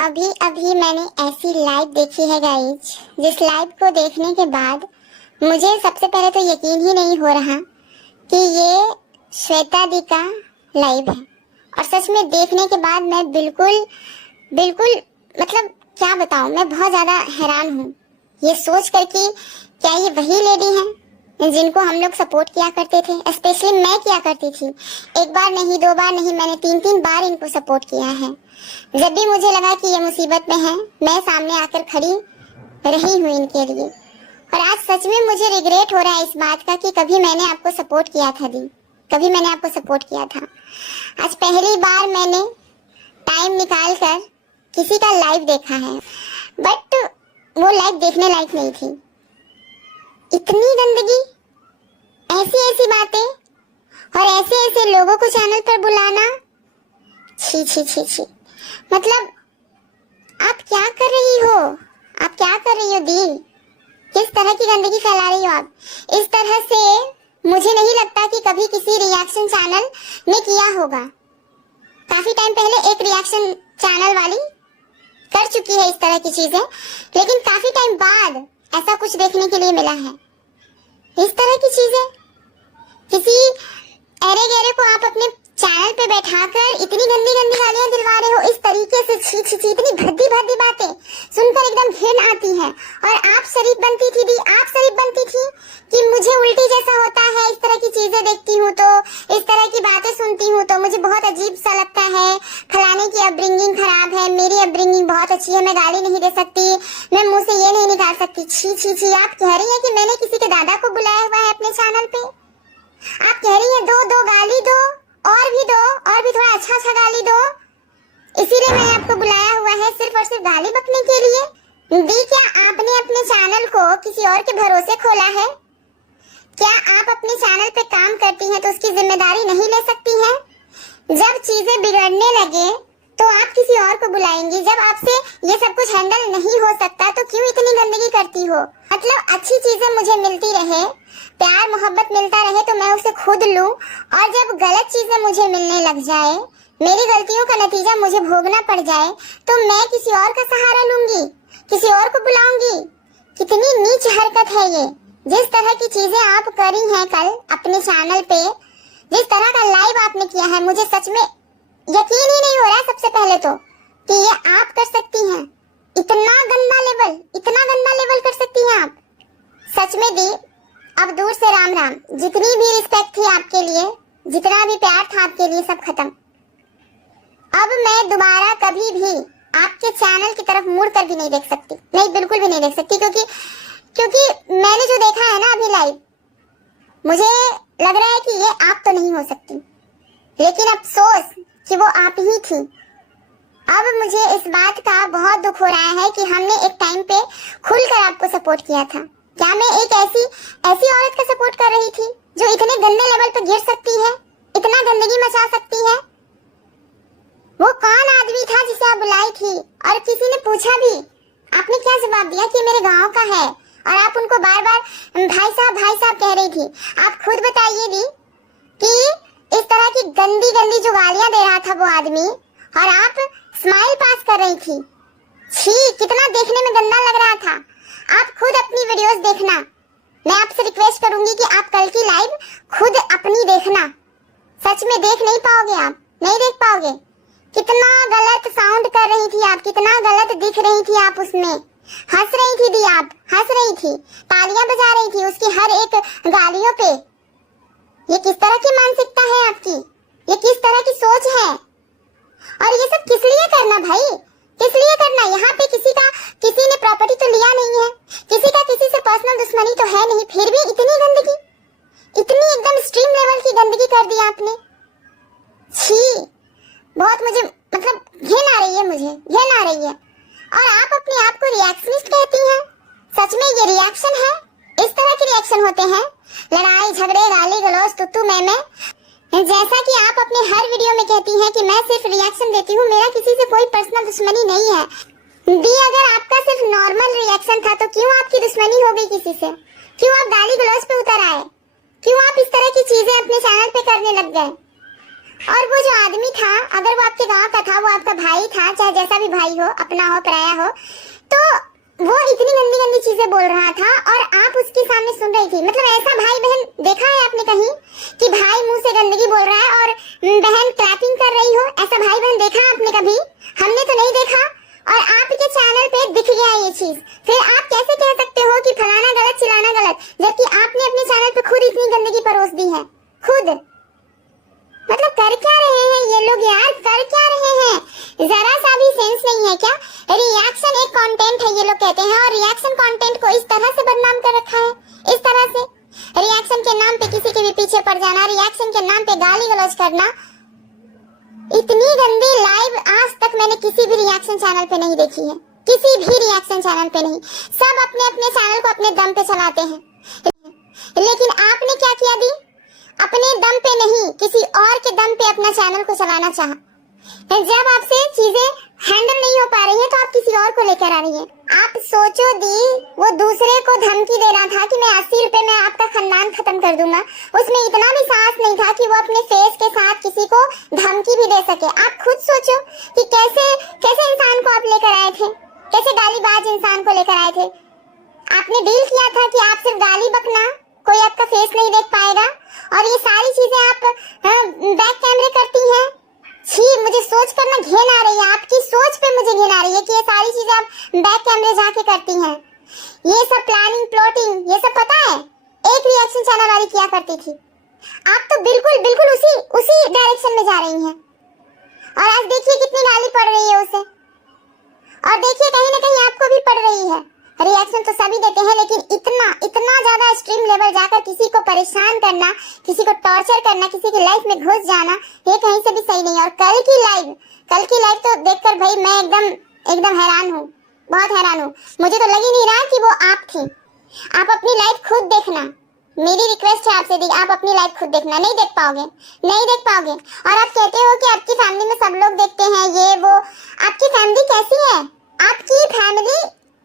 अभी अभी मैंने ऐसी लाइव देखी है गाइज, जिस लाइव को देखने के बाद मुझे सबसे पहले तो यकीन ही नहीं हो रहा कि ये श्वेता दी का लाइव है। और सच में देखने के बाद मैं बिल्कुल बिल्कुल मतलब क्या बताऊं, मैं बहुत ज़्यादा हैरान हूँ ये सोच कर कि क्या ये वही लेडी हैं जिनको हम लोग सपोर्ट किया करते थे। स्पेशली मैं किया करती थी, एक बार नहीं, दो बार नहीं, मैंने 3-3 बार इनको सपोर्ट किया है। जब भी मुझे लगा कि ये मुसीबत में है, मैं सामने आकर खड़ी रही हूँ इनके लिए। और आज सच में मुझे रिग्रेट हो रहा है इस बात का कि कभी मैंने आपको सपोर्ट किया था दी, कभी मैंने आपको सपोर्ट किया था। आज पहली बार मैंने टाइम निकाल कर किसी का लाइव देखा है, बट वो लाइव देखने लायक नहीं थी। इतनी गंदगी, ऐसी ऐसी बातें और ऐसे ऐसे लोगों को चैनल पर बुलाना, छी छी छी छी। मतलब आप क्या कर रही हो, आप क्या कर रही हो दी? किस तरह की गंदगी फैला रही हो आप? इस तरह से मुझे नहीं लगता कि कभी किसी रिएक्शन चैनल ने किया होगा। काफी टाइम पहले एक रिएक्शन चैनल वाली कर चुकी है इस तरह की चीजें, लेकिन काफी टाइम बाद ऐसा कुछ देखने के लिए मिला है। इस तरह की चीजें किसी अरे गहरे को आप अपने चैनल पे बैठाकर इतनी गंदी गंदी गालियां दिलवा रहे हो, इस तरीके से छी छी छी, इतनी भद्दी भद्दी बातें सुनकर एकदम घिन आती है। और आप शरीफ बनती थी दी, आप शरीफ बनती थी कि मुझे उल्टी जैसा होता है, इस तरह की चीजें देखती हूँ तो, इस तरह की बातें सुनती हूँ तो मुझे बहुत अजीब सा लगता है। फलाने की अपब्रिंगिंग खराब है, मेरी अपब्रिंगिंग बहुत अच्छी है, मैं गाली नहीं दे सकती, मैं मुंह से ये नहीं निकाल सकती। छी छी छी, आप कह रही है कि मैंने किसी के दादा को बुलाया हुआ है अपने चैनल पे? आप कह रही है दो गाली दो, और भी दो, और भी थोड़ा अच्छा अच्छा गाली दो, इसीलिए मैंने आपको बुलाया हुआ है सिर्फ और सिर्फ गाली बकने के लिए? दी, क्या आपने अपने चैनल को किसी और के भरोसे खोला है? क्या आप अपने चैनल पे काम करती हैं तो उसकी जिम्मेदारी नहीं ले सकती हैं? जब चीजें बिगड़ने लगे तो आप किसी और को बुलाएंगी। जब आपसे ये सब कुछ हैंडल नहीं हो सकता तो क्यों इतनी गंदगी करती हो? मतलब अच्छी चीजें मुझे मिलती रहे, प्यार मोहब्बत मिलता रहे तो मैं उसे खुद लूं, और जब गलत चीजें मुझे मिलने लग जाए, मेरी गलतियों का नतीजा मुझे भोगना पड़ जाए, तो मैं किसी और का सहारा लूंगी, किसी और को बुलाऊंगी। कितनी नीच हरकत है ये। जिस तरह की चीजें आप करी हैं कल अपने चैनल पे, जिस तरह का लाइव आपने किया है, मुझे सच में यकीन ही नहीं हो रहा है सबसे पहले तो कि ये आप कर सकती हैं। इतना गंदा लेवल कर सकती हैं आप। सच में दी, अब दूर से राम राम। जितनी भी रिस्पेक्ट थी आपके लिए, जितना भी प्यार था आपके लिए, सब खत्म। अब मैं दोबारा कभी भी आपके चैनल की तरफ मुड़ कर भी नहीं देख सकती, नहीं, बिल्कुल भी नहीं देख सकती, क्योंकि मैंने जो देखा है ना अभी लाइव, मुझे लग रहा है कि ये आप तो नहीं हो सकती। लेकिन अफसोस कि वो आप ही थी। अब मुझे इस बात का बहुत दुख हो रहा है कि हमने एक टाइम पे खुलकर आपको सपोर्ट किया था। क्या मैं एक ऐसी औरत का सपोर्ट कर रही थी जो इतने गंदे लेवल पे गिर सकती है, इतना गंदगी मचा सकती है? वो कौन आदमी था जिसे आप बुलाई थी? और किसी ने पूछा भी, आपने क्या जवाब दिया कि मेरे गांव का है, और आप उनको बार बार भाई साहब कह रही थी। आप खुद बताइए दी कि इस तरह की गंदी गंदी जो गालियां दे रहा था वो आदमी, और आप स्माइल पास कर रही थी। छी, कितना देखने में गंदा लग रहा था। आप खुद अपनी वीडियोस देखना, मैं आपसे रिक्वेस्ट करूंगी कि आप कल की लाइव खुद अपनी देखना। सच में देख नहीं पाओगे, आप नहीं देख पाओगे। कितना गलत साउंड कर रही थी आप, कितना गलत दिख रही थी आप उसमें। हंस रही थी दी, आप हंस रही थी, तालियां बजा रही थी उसकी हर एक गालियों पे। ये किस तरह की मानसिकता है आपकी? ये किस तरह की सोच है? और ये सब किस लिए करना भाई, किस लिए करना? यहाँ पे किसी ने प्रॉपर्टी तो लिया नहीं है, किसी का किसी से पर्सनल दुश्मनी तो है नहीं, फिर भी इतनी गंदगी, इतनी एकदम एक्सट्रीम लेवल की गंदगी कर दी आपने। छी, बहुत मुझे मतलब घिन आ रही है, मुझे घिन आ रही है। और आप अपने आप को रिएक्शनिस्ट कहती हैं? सच में ये रिएक्शन है? इस तरह के रिएक्शन होते हैं? लड़ाई झगड़े, गाली गलौज, तुतू मैं। जैसा कि आप अपने हर वीडियो में कहती हैं कि मैं सिर्फ रिएक्शन देती हूँ, मेरा किसी से कोई पर्सनल दुश्मनी नहीं है। दी, अगर आपका सिर्फ नॉर्मल रिएक्शन था तो क्यों आपकी दुश्मनी हो गई किसी से? क्यों आप गाली गलौज पे उतर आए? क्यों आप इस तरह की चीजें अपने चैनल पे करने लग गए? और वो जो आदमी था, अगर वो आपके गांव का था, वो आपका भाई था, चाहे जैसा भी भाई हो, अपना हो पराया हो, तो वो इतनी गंदी गंदी चीजें बोल रहा था और आप उसके सामने सुन रही थी। मतलब ऐसा भाई बहन देखा है आपने कहीं कि भाई मुंह से गंदगी बोल रहा है और बहन क्लैपिंग कर रही हो? ऐसा भाई बहन देखा आपने कभी? हमने तो नहीं देखा। और आपके चैनल पे दिख गया ये चीज, फिर आप कैसे कह सकते हो कि फलाना गलत चिल्लाना गलत, जबकि आपने अपने चैनल पे खुद इतनी गंदगी परोस दी है खुद। मतलब कर क्या रहे हैं ये लोग यार, कर क्या रहे हैं? जरा सा भी सेंस नहीं है क्या? रिएक्शन एक कंटेंट है ये लोग कहते हैं, और रिएक्शन कंटेंट को इस तरह से बदनाम कर रखा है, इस तरह से रिएक्शन के नाम पे किसी के भी पीछे पड़ जाना, रिएक्शन के नाम पे गाली गलौज करना। इतनी गंदी लाइव आज तक मैंने किसी भी रिएक्शन चैनल पे नहीं देखी है, किसी भी रिएक्शन चैनल पे नहीं। सब अपने अपने चैनल को अपने दम पे चलाते हैं, लेकिन आपने क्या किया दी? अपने दम पे नहीं, किसी और के दम पे अपना चैनल को चलाना चाहा। जब आपसे चीजें हैंडल नहीं हो पा रही है तो आप किसी और को लेकर आ रही है। आप सोचो दी, वो दूसरे को धमकी दे रहा था कि मैं 80 रुपए में आपका खानदान खत्म कर दूंगा। उसमें इतना भी साहस नहीं था कि वो अपने फेस के साथ किसी को धमकी भी दे सके। आप खुद सोचो कि कैसे कैसे इंसान को आप लेकर आए थे, कैसे गालीबाज इंसान को लेकर आए थे। आपने डील किया था कि आप सिर्फ गाली बकना, कोई आपका फेस नहीं देख पाएगा, और ये सारी चीजें आप बैक कैमरे करती हैं। छी, मुझे सोच कर ना घिन आ रही है, आपकी सोच पे मुझे घिन आ रही है कि ये सारी चीजें आप बैक कैमरे जाके करती हैं। ये सब प्लानिंग प्लॉटिंग ये सब पता है एक रिएक्शन चैनल वाली किया करती थी। आप तो बिल्कुल बिल्कुल उसी डायरेक्शन में जा रही हैं, और आज देखिए कितनी गाली पड़ रही है उसे, और देखिए कहीं ना कहीं आपको भी पड़ रही है। रिएक्शन तो सभी देते हैं, लेकिन इतना ज्यादा एक्सट्रीम लेवल जाकर किसी को परेशान करना, किसी को टॉर्चर करना, किसी की लाइफ में घुस जाना, ये कहीं से भी सही नहीं है। और कल की लाइव तो देखकर भाई मैं एकदम हैरान हूँ, बहुत हैरान हूँ। मुझे तो लग ही नहीं रहा कि वो आप थी। आप अपनी लाइफ खुद देखना, मेरी रिक्वेस्ट है आपसे, आप अपनी लाइफ खुद देखना। नहीं देख पाओगे, नहीं देख पाओगे। और आप कहते हो कि आपकी फैमिली में सब लोग देखते हैं ये वो। आपकी फैमिली कैसी है? आपकी फैमिली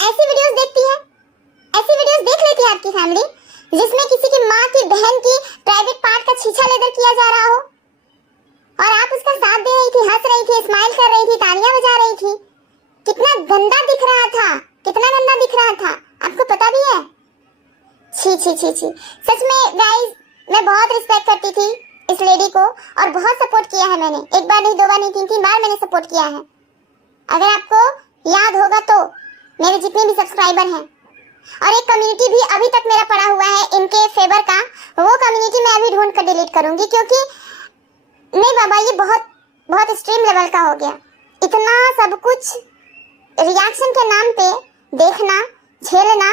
ऐसी वीडियोस देखती है, ऐसी वीडियोस देख लेती है आपकी फैमिली जिसमें किसी की माँ की बहन की प्राइवेट पार्ट का छीछा लेदर किया जा रहा हो, और आप उसका साथ दे रही थी, हंस रही थी, स्माइल कर रही थी, तालियां बजा रही थी। कितना गंदा दिख रहा था, कितना गंदा दिख रहा था, आपको पता भी है? छी छी छी छी, सच में गाइस मैं बहुत रिस्पेक्ट करती थी इस लेडी को, और बहुत सपोर्ट किया है मैंने। एक बार नहीं, दो बार नहीं, 3 बार मैंने सपोर्ट किया है। अगर आपको याद होगा तो मेरे जितने भी सब्सक्राइबर हैं, और एक कम्युनिटी भी अभी तक मेरा पड़ा हुआ है इनके फेवर का, वो कम्युनिटी मैं अभी ढूंढ कर डिलीट करूंगी, क्योंकि नहीं बाबा, ये बहुत एक्सट्रीम लेवल का हो गया। इतना सब कुछ रिएक्शन के नाम पे देखना, झेलना,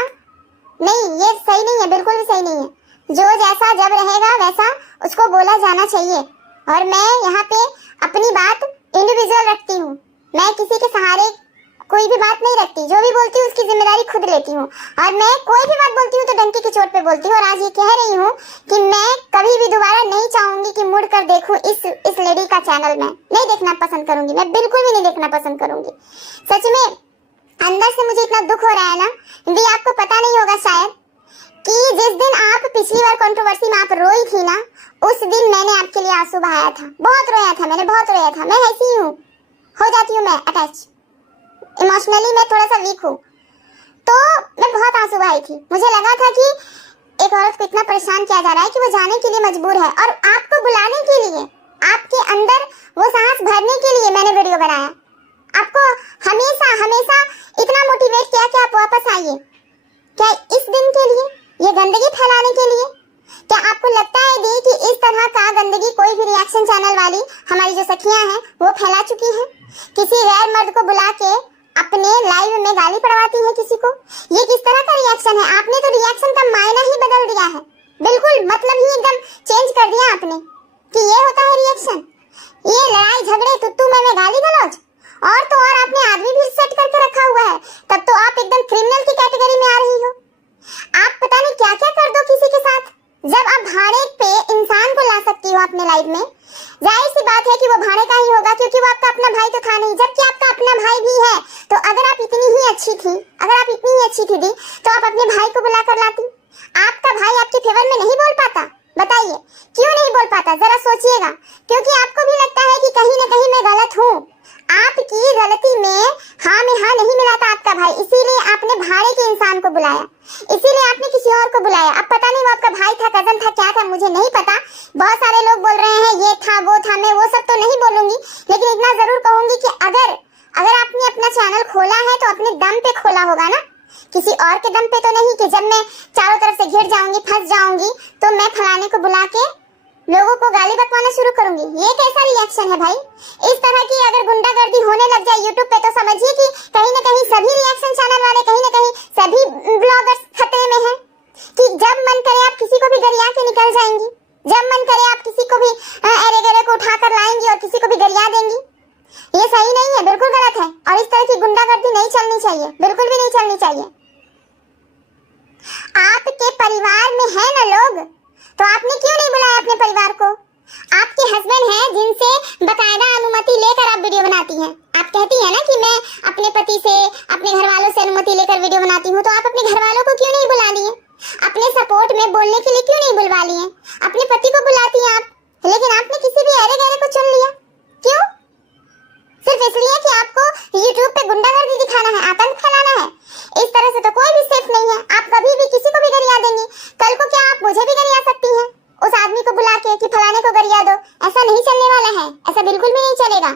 नहीं, ये सही नहीं है, बिल्कुल भी सही नहीं है। जो जैसा जब रहेगा वैसा उसको बोला जाना चाहिए। और मैं यहाँ पे अपनी बात इंडिविजुअल रखती हूँ, मैं किसी के सहारे कोई भी बात नहीं रखती। जो भी बोलती हूँ उसकी जिम्मेदारी खुद लेती हूँ, और मैं कोई भी बात बोलती हूँ तो डंके की चोट पे बोलती हूँ। और आज ये कह रही हूँ कि मैं कभी भी दोबारा नहीं चाहूंगी कि मुड़ कर देखूं इस लेडी का चैनल। में नहीं देखना पसंद करूंगी, मैं बिल्कुल भी नहीं देखना पसंद करूंगी। सच में अंदर से मुझे इतना दुख हो रहा है ना, भी आपको पता नहीं होगा शायद, कि जिस दिन आप पिछली बार कंट्रोवर्सी में आप रोई थी ना, उस दिन मैंने आपके लिए आंसू बहाया था, बहुत रोया था मैंने, बहुत रोया था। मैं ऐसी हूँ, हो जाती हूँ मैं अटैच, इमोशनली मैं थोड़ा सा वीक हूँ, तो मैं बहुत आंसू बहाई थी। मुझे लगा था कि एक औरत को इतना परेशान किया जा रहा है कि वो जाने के लिए मजबूर है, और आपको बुलाने के लिए, आपके अंदर वो साहस भरने के लिए मैंने वीडियो बनाया। आपको हमेशा हमेशा इतना मोटिवेट किया कि आप वापस आइए। क्या इस दिन के लिए, ये गंदगी फैलाने के लिए? क्या आपको लगता है दी कि इस तरह का गंदगी कोई भी रिएक्शन चैनल वाली हमारी जो सखियां हैं वो फैला चुकी हैं? किसी गैर मर्द को बुला के अपने लाइव में गाली पड़वाती है किसी को? ये किस तरह का रिएक्शन है? आपने तो रिएक्शन का मायना ही बदल दिया है, बिल्कुल मतलब ही एकदम चेंज कर दिया आपने, कि ये होता है रिएक्शन। ये लड़ाई झगड़े तुत्तू में गाली गलौज, और तो और आपने आदमी भी सेट करके रखा हुआ है, तब तो आप एकदम क्रिमिनल की कैटेगरी में आ रही हो। आप पता नहीं क्या क्या कर दो किसी के साथ, जब आप भाड़े पे इंसान को ला सकती हो अपने लाइफ में। जाहिर सी बात है कि वो भाड़े का ही होगा, क्योंकि वो आपका अपना भाई तो था नहीं, जबकि आपका अपना भाई भी है। तो अगर आप इतनी ही अच्छी थी, अगर आप इतनी ही अच्छी थी दी, तो आप अपने भाई को बुला कर लाती। आपका भाई आपके फेवर में नहीं बोल पाता, बताइए क्यों नहीं बोल पाता, जरा सोचिएगा। क्योंकि आपको भी लगता है कि कहीं ना कहीं मैं गलत हूँ। आपकी गलती में हाँ में हाँ नहीं मिलाता आपका भाई, इसीलिए आपने भाड़े के इंसान को बुलाया, इसीलिए आपने किसी और को बुलाया। अब पता नहीं वो आपका भाई था, कजन था, क्या था, मुझे नहीं पता। बहुत सारे लोग बोल रहे हैं ये था वो था, मैं वो सब तो नहीं बोलूंगी, लेकिन इतना जरूर कहूंगी कि अगर आपने अपना चैनल खोला है तो अपने दम पे खोला होगा ना, किसी और के दम पे तो नहीं कि जब मैं चारों तरफ से घिर जाऊंगी, फंस जाऊंगी, तो मैं फलाने को बुला के लोगों को गाली बकवाना शुरू करूंगी। ये कैसा रिएक्शन है भाई? इस तरह की अगर गुंडागर्दी होने लग जाए यूट्यूब पे तो समझिए कि कहीं ना कहीं सभी रिएक्शन चैनल वाले, कहीं ना कहीं सभी ब्लॉगर्स खतरे में हैं कि जब मन करे आप किसी को भी गरिया के निकल जाएंगी, जब मन करे आप किसी को भी अरे गरे को उठाकर लाएंगी और किसी को भी गरिया देंगी। ये सही नहीं है, बिल्कुल गलत है, और इस तरह की गुंडागर्दी नहीं चलनी चाहिए, बिल्कुल भी नहीं चलनी चाहिए। आपके परिवार में है ना लोग, तो आपने क्यों नहीं बुलाया अपने परिवार को? आपके हस्बैंड हैं जिनसे बकायदा अनुमति लेकर आप वीडियो बनाती हैं। आप कहती हैं ना कि मैं अपने पति से, अपने घर वालों से अनुमति लेकर वीडियो बनाती हूँ, तो आप अपने घर वालों को क्यों नहीं बुला लिए? अपने सपोर्ट में बोलने के लिए क्यों नहीं बुलवा लिए? अपने पति को बुलाती हैं आप, लेकिन आपने किसी भी अरे गहरे को चुन लिया, क्यों? सिर्फ इसलिए कि आपको YouTube पे गुंडागर्दी दिखाना है, आतंक फैलाना है। इस तरह से तो कोई भी सेफ नहीं है, आप कभी भी किसी को भी गरिया देंगी। कल को क्या आप मुझे भी गरिया सकती हैं उस आदमी को बुला के कि फलाने को गरिया दो? ऐसा नहीं चलने वाला है, ऐसा बिल्कुल भी नहीं चलेगा।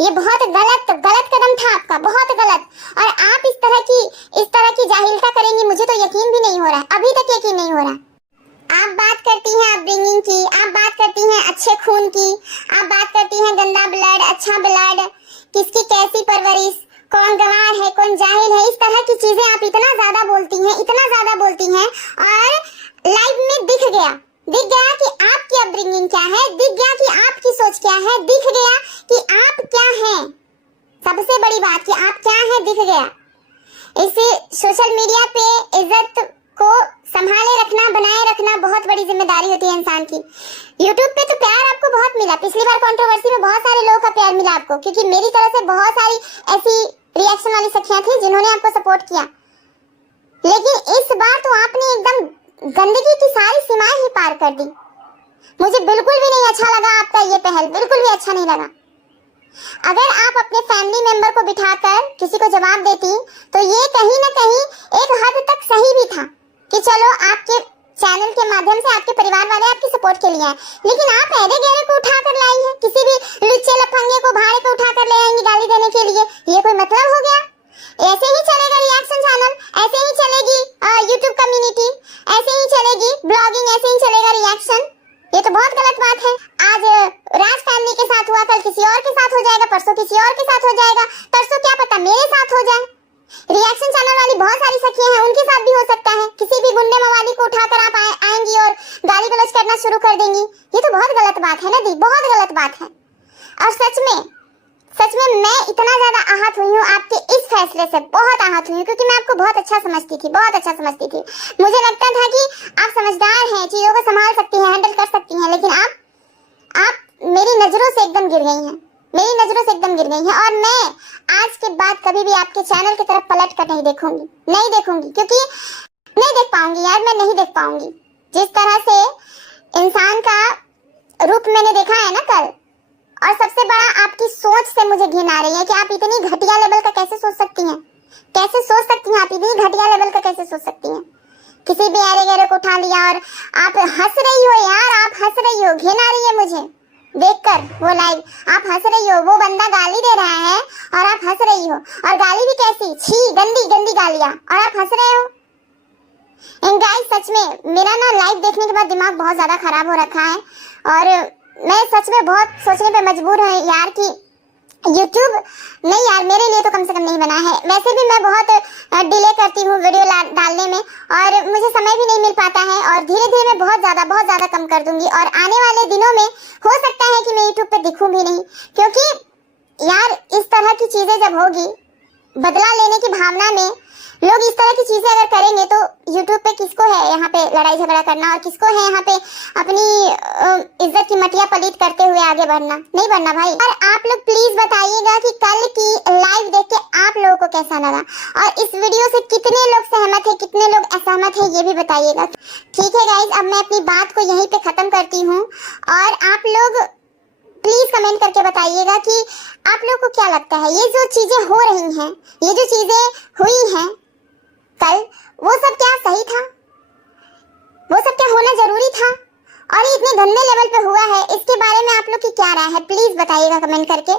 ये बहुत गलत कदम था आपका, बहुत गलत। और आप इस तरह की जाहिलता करेंगी, मुझे तो यकीन भी नहीं हो रहा है, अभी तक यकीन नहीं हो रहा। आप बात करती हैं अपब्रिंगिंग की, आप बात करती हैं अच्छे खून की, आप बात करती हैं गंदा ब्लड, अच्छा ब्लड, किसकी कैसी परवरिश, कौन गंवार है, कौन जाहिल है, इस तरह की चीजें आप इतना ज्यादा बोलती हैं, इतना ज्यादा बोलती हैं, और लाइव में दिख गया कि आपकी अपब्रिंगिंग क्या है, दिख गया कि आपकी सोच क्या है, दिख गया कि आप क्या हैं। सबसे बड़ी बात कि आप क्या हैं दिख गया। इस सोशल मीडिया पे इज्जत को संभाले रखना, बनाए रखना बहुत बड़ी जिम्मेदारी होती है इंसान की। यूट्यूब पे तो प्यार आपको बहुत मिला, पिछली बार कंट्रोवर्सी में बहुत सारे लोगों का प्यार मिला आपको, क्योंकि मेरी तरफ से बहुत सारी ऐसी रिएक्शन वाली सखियां थी जिन्होंने आपको सपोर्ट किया। लेकिन इस बार तो आपने एकदम गंदगी की सारी सीमाएं ही पार कर दी। मुझे बिल्कुल भी नहीं अच्छा लगा आपका ये पहल, बिल्कुल भी अच्छा नहीं लगा। अगर आप अपने फैमिली मेंबर को बिठाकर किसी को जवाब देती तो ये कहीं ना कहीं एक हद तक सही भी था कि चलो आपके चैनल के माध्यम से आपके परिवार वाले आपकी सपोर्ट के लिए हैं। लेकिन आप ऐरे गहरे को उठाकर लाई हैं, किसी भी लुच्चे लफंगे को भाड़े पे उठाकर ले आएंगी गाली देने के लिए, ये कोई मतलब हो गया? ऐसे ही चलेगा रिएक्शन चैनल, ऐसे ही चलेगी यूट्यूब कम्युनिटी, ऐसे ही चलेगी ब्लॉगिंग, ऐसे ही चलेगा रिएक्शन? ये तो बहुत गलत बात है। आज राज फैमिली के साथ हुआ, कल किसी और के साथ हो जाएगा, परसों किसी और के साथ हो जाएगा, परसों क्या पता मेरे साथ हो जाए। रिएक्शन चैनल वाली बहुत सारी सखियां हैं, उनके साथ भी हो सकता है। किसी भी गुंडे मवाली को उठाकर आप आएंगी और गाली गलौज करना शुरू कर देंगी, ये तो बहुत गलत बात है ना दी, बहुत गलत बात है। और सच में मैं इतना ज्यादा आहत हुई हूँ आपके इस फैसले से, बहुत आहत हुई हूँ, क्योंकि मैं आपको बहुत अच्छा समझती थी, बहुत अच्छा समझती थी। मुझे लगता था कि आप समझदार हैं, चीजों को संभाल सकती हैं, हैंडल कर सकती हैं, लेकिन आप मेरी नजरों से एकदम गिर गई हैं, मेरी नजरों से एकदम गिर गई हैं। और मैं आज के बाद कभी भी आपके चैनल की तरफ पलट कर नहीं देखूंगी, नहीं देखूंगी, क्योंकि नहीं देख पाऊंगी यार, मैं नहीं देख पाऊंगी। जिस तरह से इंसान का रूप मैंने देखा है ना कल, और सबसे बड़ा आपकी सोच से मुझे घिन आ रही है कि आप इतनी घटिया लेवल का कैसे सोच सकती हैं, कैसे सोच सकती हैं आप इतनी घटिया लेवल का कैसे सोच सकती हैं? किसी भी ऐरे गहरे को उठा लिया और आप हंस रही हो यार, आप हंस रही हो, घिन आ रही है मुझे देखकर वो लाइव, आप हंस रही हो, वो बंदा गाली दे रहा है और आप हंस रही हो, और गाली भी कैसी, छी गंदी गंदी गालियां, और आप हंस रहे हो। एंड गाइस सच में मेरा ना लाइव देखने के बाद दिमाग बहुत ज्यादा खराब हो रखा है, और मैं सच में बहुत सोचने पे मजबूर है यार कि YouTube नहीं यार, मेरे लिए तो कम से कम नहीं बना है। वैसे भी मैं बहुत डिले करती हूँ वीडियो डालने में, और मुझे समय भी नहीं मिल पाता है, और धीरे धीरे मैं बहुत ज्यादा कम कर दूंगी। और आने वाले दिनों में हो सकता है कि मैं YouTube पे दिखूं भी नहीं, क्योंकि यार इस तरह की चीजें जब होगी, बदला लेने की भावना में लोग इस तरह की चीजें अगर करेंगे, तो YouTube पे किसको है यहाँ पे लड़ाई झगड़ा करना, और किसको है यहाँ पे अपनी इज्जत की मटिया पलीत करते हुए आगे बढ़ना? नहीं बढ़ना भाई। और आप लोग प्लीज बताइएगा कि कल की लाइव देख के आप लोगों को कैसा लगा और इस वीडियो से कितने लोग सहमत है, कितने लोग असहमत है, ये भी बताइएगा। ठीक है गाइज, अब मैं अपनी बात को यहीं पे खत्म करती हूँ और आप लोग प्लीज कमेंट करके बताइएगा कि आप लोग को क्या लगता है, ये जो चीजें हो रही हैं, ये जो चीजें हुई हैं कल, वो सब क्या सही था, वो सब क्या होना जरूरी था, और ये इतने गंदे लेवल पे हुआ है, इसके बारे में आप लोग की क्या राय है, प्लीज बताइएगा कमेंट करके।